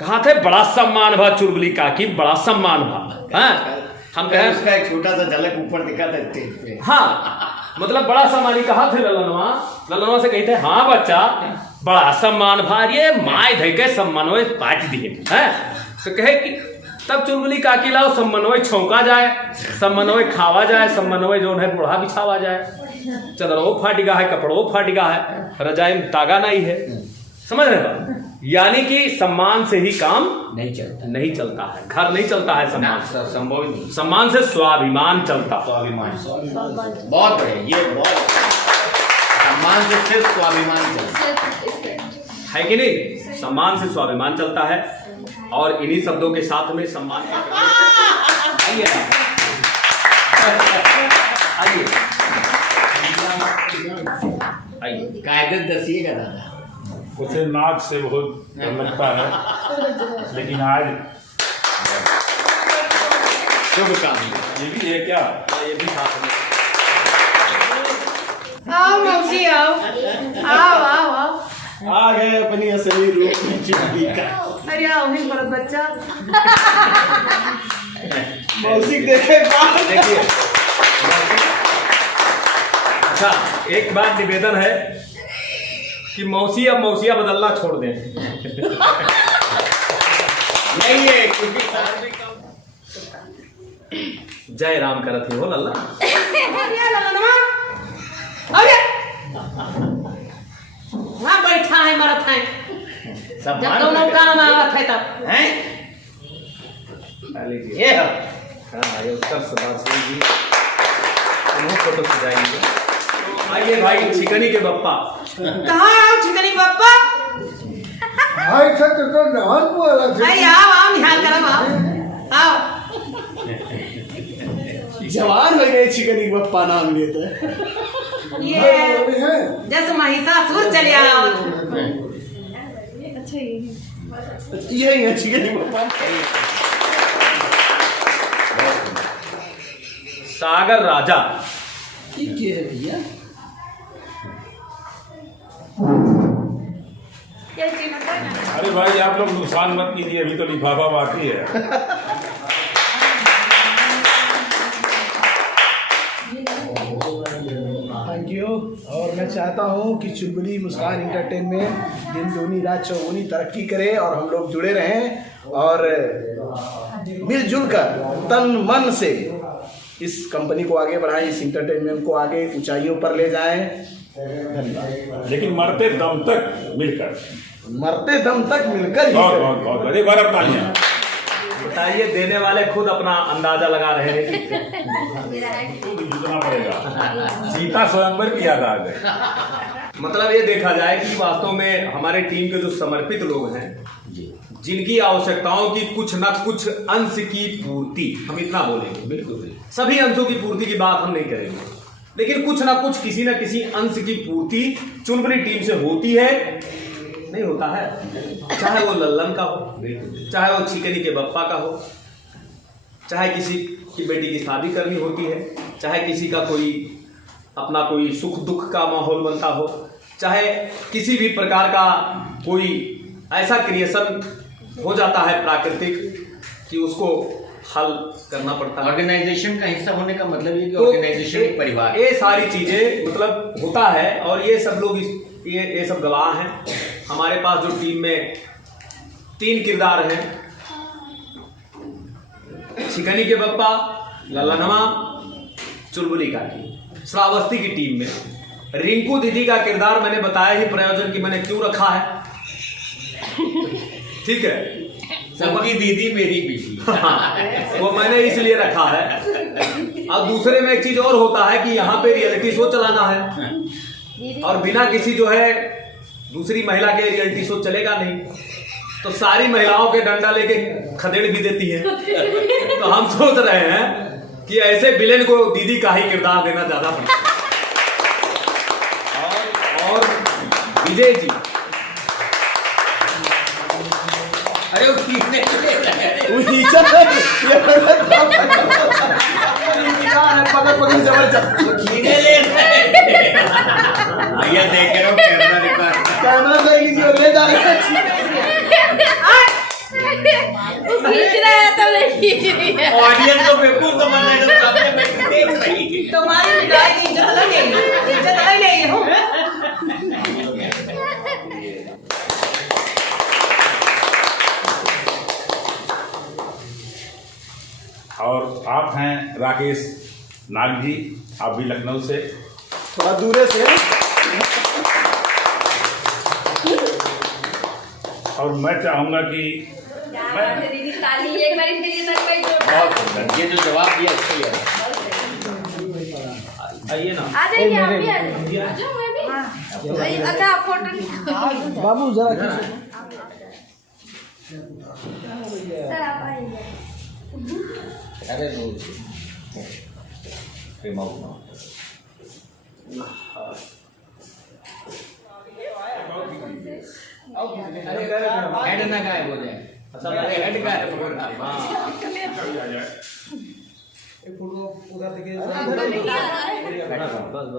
कहा थे बड़ा सम्मान भा चुलबुली काकी, बड़ा सम्मान भा, हम कहे उसका एक छोटा सा झलक ऊपर दिखा था स्टेज पे, हाँ मतलब बड़ा सम्मान, कहा थे लल्लनवा से कहते हाँ बच्चा बड़ा सम्मान भा, ये माय धई के सम्मानोय पाट दिए हैं, तो कहे कि तब चुलबुली काकी लाओ सम्मानोय छौका जाए, सम्मानोय खावा जाए, सम्मानोय जो है बूढ़ा बिछावा जाए, चदरों फाटिगा है, कपड़ों फाटिगा है, रजाई में तागा नहीं है, समझ रहे हो, यानी कि सम्मान से ही काम नहीं चलता है, घर नहीं चलता है सम्मान से, संभव ही नहीं, सम्मान से स्वाभिमान चलता, स्वाभिमान, बहुत बढ़िया, ये बहुत, सम्मान से सिर्फ स्वाभिमान चलता है कि नहीं, सम्मान से स्वाभिमान चलता है। और इन्हीं शब्दों के साथ में सम्मान के आइए आइए कायदे दसिएगा दादा, उसे नाच से बहुत डर लगता है, लेकिन आज शुभ काम, ये भी है क्या, ये भी साथ में आओ मौसी आओ आओ आओ आओ, आ गए अपनी असली रूप में चुलबुली का, अरे आओ ही बड़ा बच्चा, मौसी देखे देखिए। अच्छा एक बात निवेदन है कि मौसी अब मौसिया बदलना छोड़ दें नहीं है क्योंकि जय राम करत ही हो लल्ला, वहाँ बैठा है मरत है, जब दोनों काम आवत है तब हैं, ये हाँ, ये उत्कर्ष बासुरी जी उन्होंने फोटो खिंचाएंगे। तो आइए भाई चिकनी के बप्पा। कहाँ आओ चिकनी पप्पा? हाय सच तो नहान वाला आई आओ निहाल करो आओ। जवान हो गए चिकनी पप्पा नाम लेते ये है जैसे महिषासुर चले आओ। अच्छा यही है चिकनी पप्पा। सागर राजा क्या है भैया? अरे भाई आप लोग नुकसान मत कीजिए, अभी तो लिफाफा बाकी है। Thank you. और मैं चाहता हूँ कि चुलबुली मुस्कान इंटरटेनमेंट दिन दूनी रात चौगुनी तरक्की करे और हम लोग जुड़े रहें और मिलजुल कर तन मन से इस कंपनी को आगे बढ़ाएं, इस इंटरटेनमेंट को आगे ऊंचाइयों पर ले जाएं। धन्यवाद। लेकिन मरते दम तक मिलकर, मरते दम तक मिलकर ही बहुत करें। बहुत बहुत बड़े बार तालियां। बताइए, देने वाले खुद अपना अंदाजा लगा रहे हैं। खुद जुटना पड़ेगा। सीता स्वयंवर की याद आ गई। मतलब ये देखा जाए कि वास्तव में हमारे टीम के जो समर्पित लोग हैं, जिनकी आवश्यकताओं की कुछ न कुछ अंश की पूर्ति, हम इतना बोलेंगे, बिल्कुल सभी अंशों की पूर्ति की बात हम नहीं करेंगे, लेकिन कुछ ना कुछ किसी न किसी अंश की पूर्ति चुनबुली टीम से होती है, नहीं होता है। चाहे वो लल्लन का हो, चाहे वो चिकनी के बप्पा का हो, चाहे किसी की बेटी की शादी करनी होती है, चाहे किसी का कोई अपना कोई सुख दुख का माहौल बनता हो, चाहे किसी भी प्रकार का कोई ऐसा क्रिएशन हो जाता है प्राकृतिक कि उसको हल करना पड़ता है। ऑर्गेनाइजेशन का हिस्सा होने का मतलब ये कि तो ऑर्गेनाइजेशन एक परिवार, ये सारी चीजें मतलब होता है और ये सब लोग ये सब गवाह हैं। हमारे पास जो टीम में 3 किरदार हैं, चिकनी के बप्पा, लल्लनवा, चुलबुली का टीम। श्रावस्ती की टीम में रिंकू दीदी का किरदार मैंने बताया ही प्रयोजन कि मैंने क्यों रखा है। ठीक है, सबकी दीदी मेरी बीवी। वो मैंने इसलिए रखा है। और दूसरे में एक चीज और होता है कि यहाँ पे रियलिटी शो चलाना है और बिना किसी जो है दूसरी महिला के रियलिटी शो चलेगा नहीं, तो सारी महिलाओं के डंडा लेके खदेड़ भी देती है। तो हम सोच रहे हैं कि ऐसे विलेन को दीदी का ही किरदार देना ज्यादा पड़ता है। और विजय जी, अरे वो खींचने खींचने ले भैया देख रहे हो कैमरा रिकॉर्ड, कैमरा ले लीजिए और ले जा रहे हैं। खींच रहा है तो नहीं खींच रही है। ऑडियंस तो बिल्कुल समझ रहे हो, सामने बैठ के देख रही है। तुम्हारी मिठाई की इज्जत लगेगी, इज्जत लग नहीं हूँ। और आप हैं राकेश नाग जी, आप भी लखनऊ से। थोड़ा दूर से। और मैं चाहूंगा कि बहुत सुंदर, ये जो जवाब दिया अच्छा ही है। आइए ना। आ जाइए, आप भी आ जाइए। आ जाओ, मैं भी। अच्छा, आप फोटो निकालो। बाबू जरा सर आप आइए। अरे हेड ना गायब हो जाए। अच्छा, हेड गायब हो रहा है।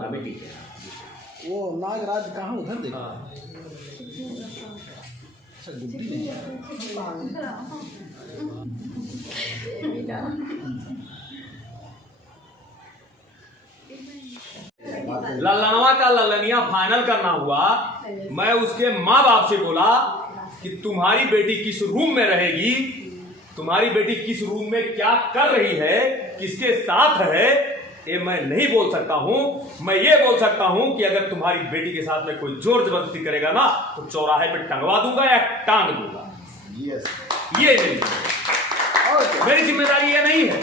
अभी ठीक है। वो नागराज कहाँ उधर देखा? अच्छा गुड्डी नहीं लल्लनवा का लल्लनिया फाइनल करना हुआ। मैं उसके माँ बाप से बोला कि तुम्हारी बेटी किस रूम में रहेगी, तुम्हारी बेटी किस रूम में क्या कर रही है, किसके साथ है, ये मैं नहीं बोल सकता हूँ। मैं ये बोल सकता हूँ कि अगर तुम्हारी बेटी के साथ में कोई जोर जबरदस्ती करेगा ना तो चौराहे पे टंगवा दूंगा या टांग दूंगा। ये मेरी जिम्मेदारी ये नहीं है।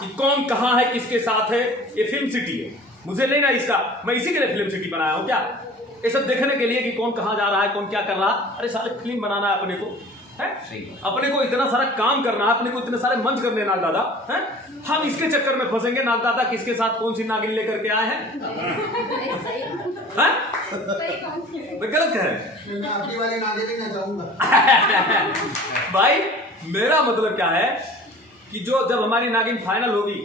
कि कौन कहाँ है, किसके साथ है। ये फिल्म सिटी है, मुझे नहीं ना इसका, मैं इसी के लिए फिल्म सिटी बनाया हूँ क्या, ये सब देखने के लिए कि कौन कहाँ जा रहा है, कौन क्या कर रहा है। अरे सारे फिल्म बनाना है अपने को, है अपने को इतना सारा काम करना है, अपने को इतने सारे मंच करने नाग दादा है। हम इसके चक्कर में फंसेंगे, नाग दादा किसके साथ कौन सी नागिन लेकर के आए हैं, मैं गलत कह रहे मैं आपकी वाली नागिन ना चाहूंगा। भाई मेरा मतलब क्या है कि जो जब हमारी नागिन फाइनल होगी,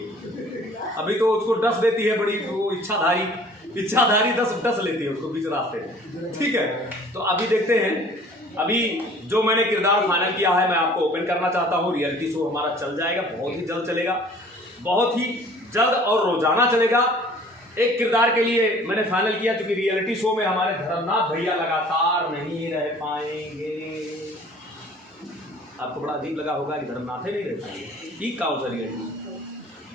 अभी तो उसको डस देती है बड़ी वो इच्छाधारी 10 लेती है उसको बीच रास्ते, ठीक है। तो अभी देखते हैं, अभी जो मैंने किरदार फाइनल किया है मैं आपको ओपन करना चाहता हूँ। रियलिटी शो हमारा चल जाएगा, बहुत ही जल्द चलेगा, बहुत ही जल्द और रोजाना चलेगा। एक किरदार के लिए मैंने फाइनल किया, क्योंकि रियलिटी शो में हमारे धर्मनाथ भैया लगातार नहीं रह पाएंगे। आपको बड़ा अजीब लगा होगा कि धर्मनाथ ही नहीं रह पाएंगे, ठीक का रियलिटी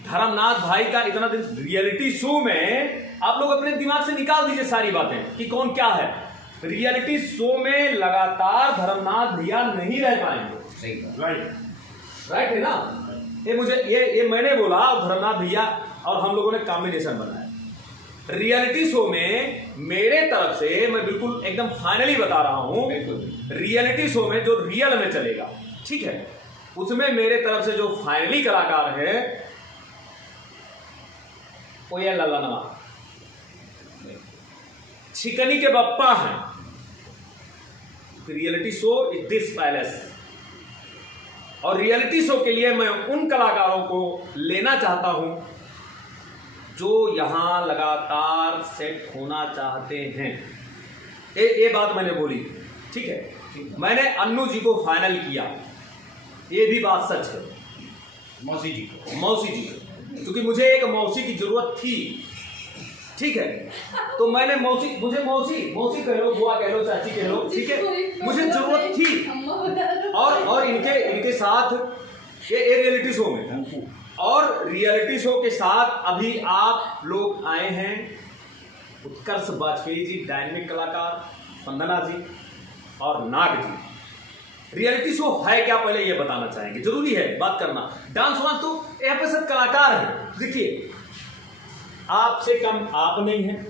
धर्मनाथ भाई का इतना दिन रियलिटी शो में आप लोग अपने दिमाग से निकाल दीजिए सारी बातें कि कौन क्या है। रियलिटी शो में लगातार धर्मनाथ भैया नहीं रह पाएंगे, राइट है ना। ये मैंने बोला और धर्मनाथ भैया और हम लोगों ने कॉम्बिनेशन बनाया। रियलिटी शो में मेरे तरफ से मैं बिल्कुल एकदम फाइनली बता रहा हूं, रियलिटी शो में जो रियल में चलेगा, ठीक है, उसमें मेरे तरफ से जो फाइनली कलाकार है वो ये लल्ला छिकनी के बप्पा हैं। Reality show is this palace, और रियलिटी शो के लिए मैं उन कलाकारों को लेना चाहता हूं जो यहां लगातार सेट होना चाहते हैं। ये बात मैंने बोली, ठीक है। मैंने अन्नू जी को फाइनल किया, ये भी बात सच है, मौसी जी को, क्योंकि मुझे एक मौसी की जरूरत थी, ठीक है। तो मैंने मौसी कह लो, बुआ कह लो, चाची कह लो, ठीक है, मुझे जरूरत थी। और इनके साथ ये रियलिटी शो में, और रियलिटी शो के साथ अभी आप लोग आए हैं उत्कर्ष वाजपेयी जी, डायनेमिक कलाकार, वंदना जी और नाग जी। रियलिटी शो है क्या पहले ये बताना चाहेंगे, जरूरी है बात करना। डांस वांस तो यहाँ पे सब कलाकार हैं। देखिए, आपसे कम आप नहीं है,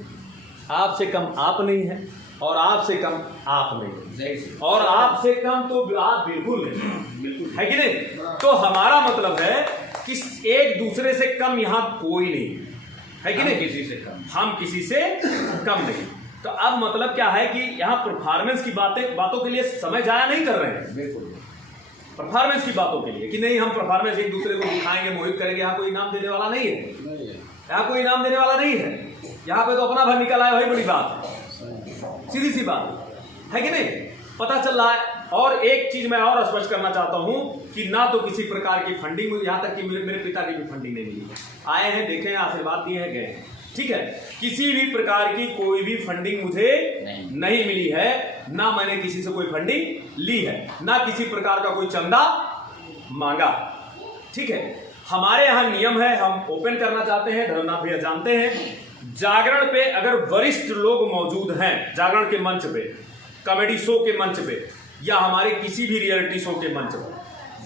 आपसे कम आप नहीं है, और आपसे कम आप नहीं है, और आपसे कम तो आप बिल्कुल नहीं है कि नहीं। तो हमारा मतलब है कि एक दूसरे से कम यहाँ कोई नहीं है कि नहीं, किसी से कम, हम किसी से कम नहीं। तो अब मतलब क्या है कि यहाँ परफॉर्मेंस की बातों के लिए समय जाया नहीं कर रहे हैं, बिल्कुल परफॉर्मेंस की बातों के लिए कि नहीं हम परफॉर्मेंस एक दूसरे को दिखाएंगे, मोहित करेंगे। यहाँ कोई इनाम देने वाला नहीं है, यहाँ कोई इनाम देने वाला नहीं है। यहाँ पे तो अपना भर निकल आया, वही बड़ी बात है, सीधी सी बात है कि नहीं, पता चल रहा है। और एक चीज मैं और स्पष्ट करना चाहता हूं कि ना तो किसी प्रकार की फंडिंग, यहाँ तक कि मेरे पिता की भी फंडिंग नहीं मिली। आए हैं, देखे हैं, आशीर्वाद दिए हैं, गए, ठीक है। किसी भी प्रकार की कोई भी फंडिंग मुझे नहीं मिली है, ना मैंने किसी से कोई फंडिंग ली है, ना किसी प्रकार का कोई चंदा मांगा, ठीक है। हमारे यहाँ नियम है, हम ओपन करना चाहते हैं, धर्मनाथ भैया जानते हैं, जागरण पे अगर वरिष्ठ लोग मौजूद हैं, जागरण के मंच पे, कॉमेडी शो के मंच पे, या हमारे किसी भी रियलिटी शो के मंच पर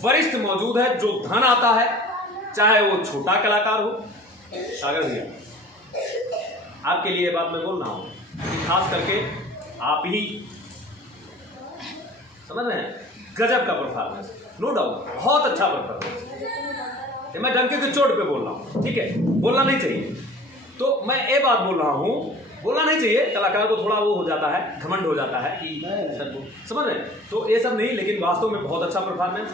वरिष्ठ मौजूद है, जो धन आता है, चाहे वो छोटा कलाकार हो। सागर भैया, आपके लिए बात मैं बोल रहा हूं, खास करके आप ही समझ रहे हैं, गजब का परफॉर्मेंस, नो डाउट, बहुत अच्छा परफॉर्मेंस। मैं डंके की चोट पे बोल रहा हूं, ठीक है, बोलना नहीं चाहिए। तो मैं ये बात बोल रहा हूं, बोलना नहीं चाहिए, कलाकार को थोड़ा वो हो जाता है, घमंड हो जाता है कि समझ रहे हैं, तो ये सब नहीं, लेकिन वास्तव में बहुत अच्छा परफॉर्मेंस,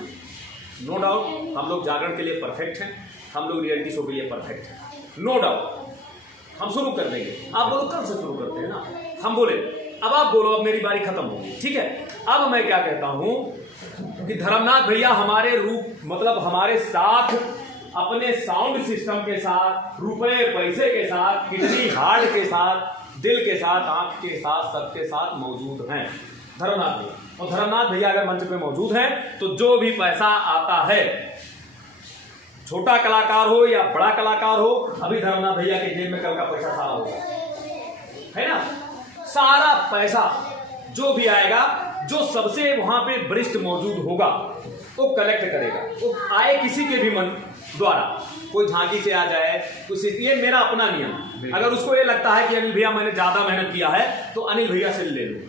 नो डाउट। हम लोग जागरण के लिए परफेक्ट हैं, हम लोग रियलिटी शो के लिए परफेक्ट हैं, नो डाउट। हम शुरू कर देंगे, आप बोलो कल से शुरू करते हैं ना, हम बोले अब आप बोलो, अब मेरी बारी खत्म होगी, ठीक है। अब मैं क्या कहता हूं कि धर्मनाथ भैया हमारे रूप, मतलब हमारे साथ, अपने साउंड सिस्टम के साथ, रुपए पैसे के साथ, किडनी हार्ट के साथ, दिल के साथ, आंख के साथ, सबके साथ मौजूद हैं धर्मनाथ भैया। और धर्मनाथ भैया अगर मंच पे मौजूद हैं तो जो भी पैसा आता है, छोटा कलाकार हो या बड़ा कलाकार हो, अभी धर्मनाथ भैया के जेब में कल का पैसा सारा होगा, है ना, सारा पैसा जो भी आएगा, जो सबसे वहां पे वरिष्ठ मौजूद होगा वो कलेक्ट करेगा। वो आए किसी के भी मन, द्वारा कोई झांकी से आ जाए, कुछ ये मेरा अपना नियम। अगर उसको ये लगता है कि अनिल भैया मैंने ज्यादा मेहनत किया है तो अनिल भैया से ले लो।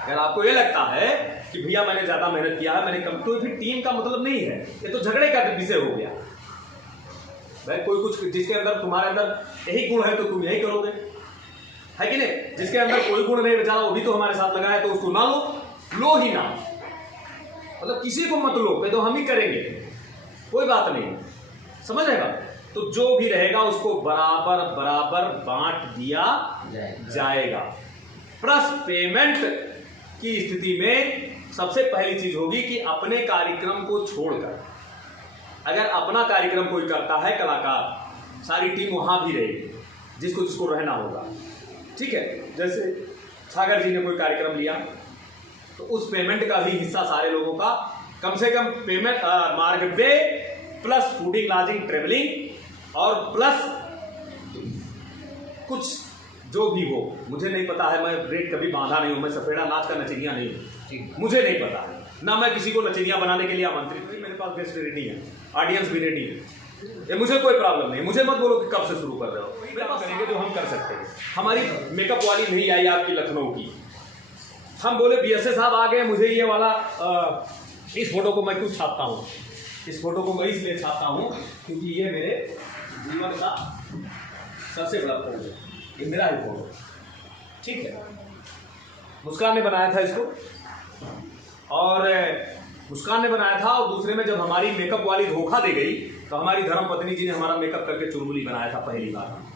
अगर आपको ये लगता है कि भैया मैंने ज्यादा मेहनत किया है, मैंने कम, तो फिर टीम का मतलब नहीं है, ये तो झगड़े का विषय हो गया। भाई कोई कुछ जिसके अंदर तुम्हारे अंदर यही गुण है तो तुम यही करोगे, है कि नहीं? जिसके अंदर कोई गुण नहीं बेचारा वो भी तो हमारे साथ लगा है, तो उसको ना लो ही ना, मतलब किसी को मत लो, तो हम ही करेंगे, कोई बात नहीं, समझ रहेगा। तो जो भी रहेगा उसको बराबर बराबर बांट दिया जाएगा। प्लस पेमेंट की स्थिति में सबसे पहली चीज होगी कि अपने कार्यक्रम को छोड़कर, अगर अपना कार्यक्रम कोई करता है कलाकार, सारी टीम वहां भी रहेगी, जिसको जिसको रहना होगा, ठीक है। जैसे सागर जी ने कोई कार्यक्रम लिया तो उस पेमेंट का भी हिस्सा सारे लोगों का, कम से कम पेमेंट मार्ग पे प्लस फूडिंग लॉजिंग ट्रेवलिंग और प्लस कुछ जो भी हो, मुझे नहीं पता है, मैं रेट कभी बांधा नहीं हूं, मैं सफेड़ा नाच का नचनिया नहीं हूं, मुझे नहीं पता है ना, मैं किसी को नचनिया बनाने के लिए आमंत्रित नहीं, मेरे पास गेस्ट रेडी है, ऑडियंस भी रेडी है, ये मुझे कोई प्रॉब्लम नहीं। मुझे मत बोलो कि कब से शुरू कर रहे हो, करेंगे जो हम कर सकते हैं। हमारी मेकअप वाली नहीं आई आपकी लखनऊ की, हम बोले बीएसए साहब आ गए, मुझे ये वाला इस फोटो को मैं क्यों छापता हूँ, इस फोटो को मैं इसलिए छापता हूँ क्योंकि ये मेरे जीवन का सबसे बड़ा फोटो है, ये मेरा ही फोटो, ठीक है। मुस्कान ने बनाया था इसको, और मुस्कान ने बनाया था, और दूसरे में जब हमारी मेकअप वाली धोखा दे गई तो हमारी धर्मपत्नी जी ने हमारा मेकअप करके चुलबुली बनाया था पहली बार।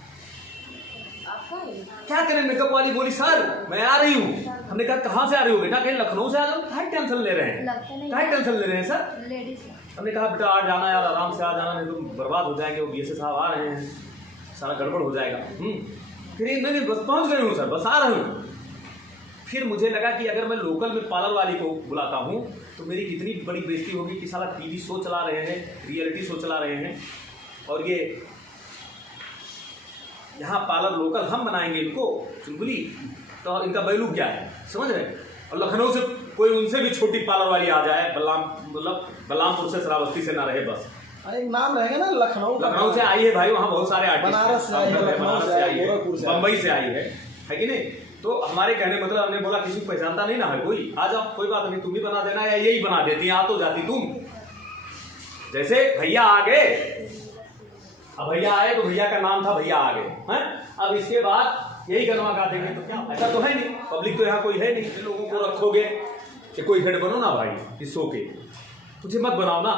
क्या करें, मेकअप वाली बोली सर मैं आ रही हूँ, हमने कहा कहाँ से आ रही हो बेटा, कहीं लखनऊ से आ जाओ, क्या टेंशन ले रहे हैं, क्या टेंशन ले रहे हैं सर। हमने कहा बेटा आज जाना यार, आराम से आ जाना, नहीं तो बर्बाद हो जाएंगे, वो बीएसए साहब आ रहे हैं, सारा गड़बड़ हो जाएगा। फिर मैंने बस पहुंच गई हूँ सर, बस आ रही हूँ। फिर मुझे लगा कि अगर मैं लोकल में पार्लर वाली को बुलाता हूँ तो मेरी कितनी बड़ी बेइज्जती होगी कि साला टीवी शो चला रहे हैं, रियलिटी शो चला रहे हैं, और ये यहाँ पार्लर लोकल हम बनाएंगे इनको चुलबुली, तो इनका वैल्यू क्या है, समझ रहे। और लखनऊ से कोई उनसे भी छोटी पार्लर वाली आ जाए, बलरामपुर से, श्रावस्ती से ना रहे, बस एक नाम रहेगा ना, लखनऊ से आई है भाई, वहाँ बहुत सारे आर्टिस्ट, बनारस से आई है, बम्बई से आई है कि नहीं। तो हमारे कहने मतलब हमने बोला किसी को पहचानता नहीं ना है कोई, आ जाओ कोई बात नहीं, तुम भी बना देना, या यही बना देती, आ तो जाती तुम। जैसे भैया आ गए, अब भैया आए तो भैया का नाम था भैया आ गए हैं, अब इसके बाद यही गनवा गा देंगे तो क्या, ऐसा तो है नहीं, पब्लिक तो यहाँ कोई है नहीं, लोगों को रखोगे कि कोई हेड बनो ना भाई इस शो के, तुझे मत बनाओ ना।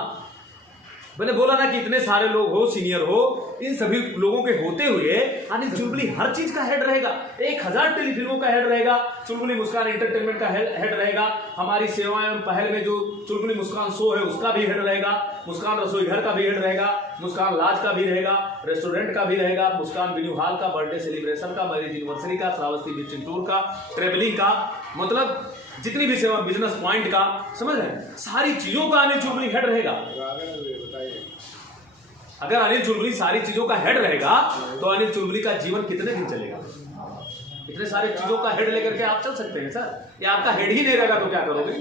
मैंने बोला ना कि इतने सारे लोग हो, सीनियर हो, इन सभी लोगों के होते हुए अनिल चुलबुली हर चीज का हेड रहेगा, 1000 टेलीफिल्मों का हेड रहेगा, चुलबुली मुस्कान एंटरटेनमेंट का हेड रहेगा, हमारी सेवाएं एवं पहल में जो चुलबुली मुस्कान शो है उसका भी हेड रहेगा, मुस्कान रसोई घर का भी हेड रहेगा, मुस्कान लाज का भी रहेगा, रेस्टोरेंट का भी रहेगा, मुस्कान वेन्यू हॉल का, बर्थडे सेलिब्रेशन का, मैरिज एनिवर्सरी का, श्रावस्ती बीच टूर का, ट्रेवलिंग का, मतलब जितनी भी सेवा, बिजनेस पॉइंट का, समझ रहे हैं, सारी चीजों का अनिल चुलबुली हेड रहेगा। अगर अनिल चुलबुली सारी चीजों का हेड रहेगा तो अनिल चुलबुली का जीवन कितने दिन चलेगा। इतने सारे चीजों का हेड लेकर के आप चल सकते हैं सर, या आपका हेड ही नहीं रहेगा तो क्या करोगे?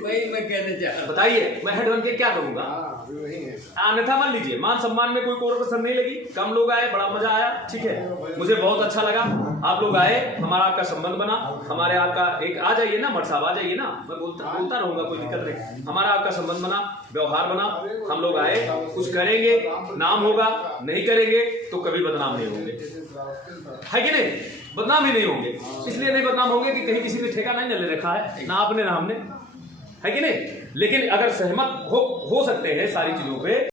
वही मैं कहने चाह रहा हूं। बताइए, मैं हेड बन के क्या करूंगा? अन्यथा मान लीजिए मान सम्मान में कोई कोरपसन नहीं लगी, कम लोग आए, बड़ा मजा आया, ठीक है, मुझे बहुत अच्छा लगा, आप लोग आए, हमारा आपका संबंध बना, हमारे आपका एक आ जाइए ना, मठ साहब आ जाइए ना, मैं बोलता रहूंगा, कोई दिक्कत नहीं, हमारा आपका संबंध बना, व्यवहार बना, हम लोग आए, कुछ करेंगे, नाम होगा, नहीं करेंगे तो कभी बदनाम नहीं होंगे, है कि नहीं? बदनाम ही नहीं होंगे, इसलिए नहीं बदनाम होंगे कि कहीं किसी ने ठेका नहीं ले रखा है, ना आपने ना हमने, है कि नहीं? लेकिन अगर सहमत हो सकते हैं सारी चीजों पे,